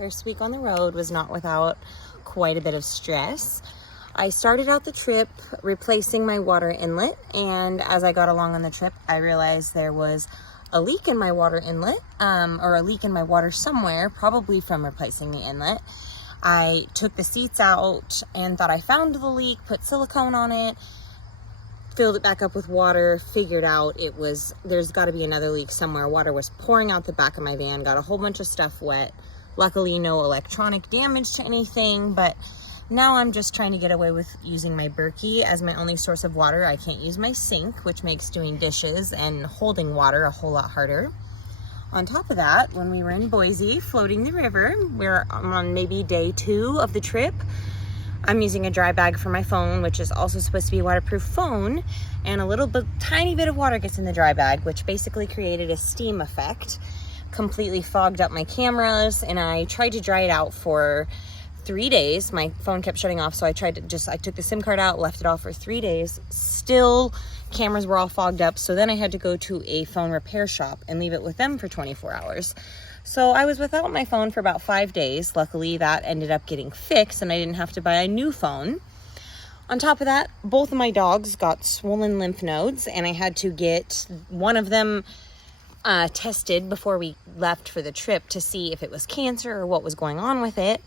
First week on the road was not without quite a bit of stress. I started out the trip replacing my water inlet, and as I got along on the trip, I realized there was a leak in my water inlet, or a leak in my water somewhere, probably from replacing the inlet. I took the seats out and thought I found the leak, put silicone on it, filled it back up with water, figured out there's got to be another leak somewhere. Water was pouring out the back of my van, got a whole bunch of stuff wet. Luckily, no electronic damage to anything, but now I'm just trying to get away with using my Berkey as my only source of water. I can't use my sink, which makes doing dishes and holding water a whole lot harder. On top of that, when we were in Boise floating the river, we're on maybe day 2 of the trip. I'm using a dry bag for my phone, which is also supposed to be a waterproof phone, and tiny bit of water gets in the dry bag, which basically created a steam effect. Completely fogged up my cameras, and I tried to dry it out for 3 days. My phone kept shutting off, so I took the SIM card out, left it off for 3 days. Still, cameras were all fogged up, so then I had to go to a phone repair shop and leave it with them for 24 hours. So I was without my phone for about 5 days. Luckily, that ended up getting fixed, and I didn't have to buy a new phone. On top of that, both of my dogs got swollen lymph nodes, and I had to get one of them tested before we left for the trip to see if it was cancer or what was going on with it.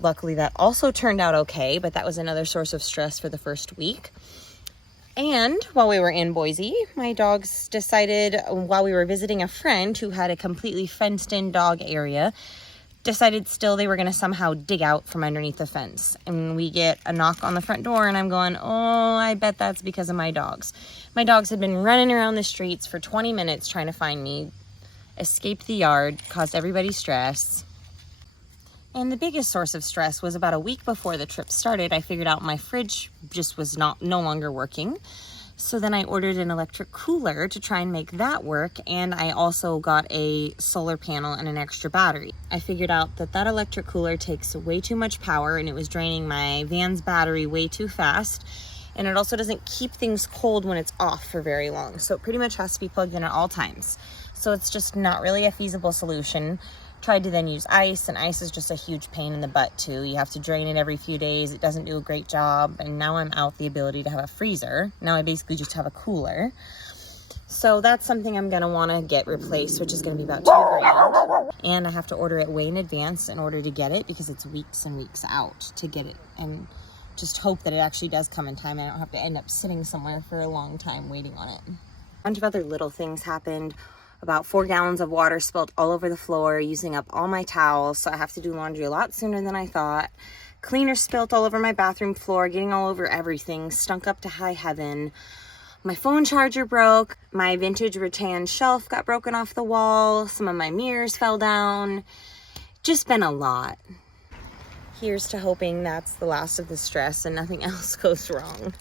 Luckily, that also turned out okay, but that was another source of stress for the first week. And while we were in Boise, my dogs decided, while we were visiting a friend who had a completely fenced-in dog area, decided still they were going to somehow dig out from underneath the fence. And we get a knock on the front door, and I'm going, oh, I bet that's because of my dogs. My dogs had been running around the streets for 20 minutes trying to find me, escaped the yard, caused everybody stress. And the biggest source of stress was about a week before the trip started. I figured out my fridge just was no longer working. So then I ordered an electric cooler to try and make that work, and I also got a solar panel and an extra battery. I figured out that electric cooler takes way too much power, and it was draining my van's battery way too fast, and it also doesn't keep things cold when it's off for very long, so it pretty much has to be plugged in at all times. So it's just not really a feasible solution. Tried to then use ice, and ice is just a huge pain in the butt too. You have to drain it every few days. It doesn't do a great job, and now I'm out the ability to have a freezer. Now I basically just have a cooler. So that's something I'm gonna wanna get replaced, which is gonna be about $2,000. And I have to order it way in advance in order to get it, because it's weeks and weeks out to get it, and just hope that it actually does come in time. I don't have to end up sitting somewhere for a long time waiting on it. A bunch of other little things happened. About 4 gallons of water spilled all over the floor, using up all my towels, so I have to do laundry a lot sooner than I thought. Cleaner spilt all over my bathroom floor, getting all over everything, stunk up to high heaven. My phone charger broke, my vintage rattan shelf got broken off the wall, some of my mirrors fell down. Just been a lot. Here's to hoping that's the last of the stress and nothing else goes wrong.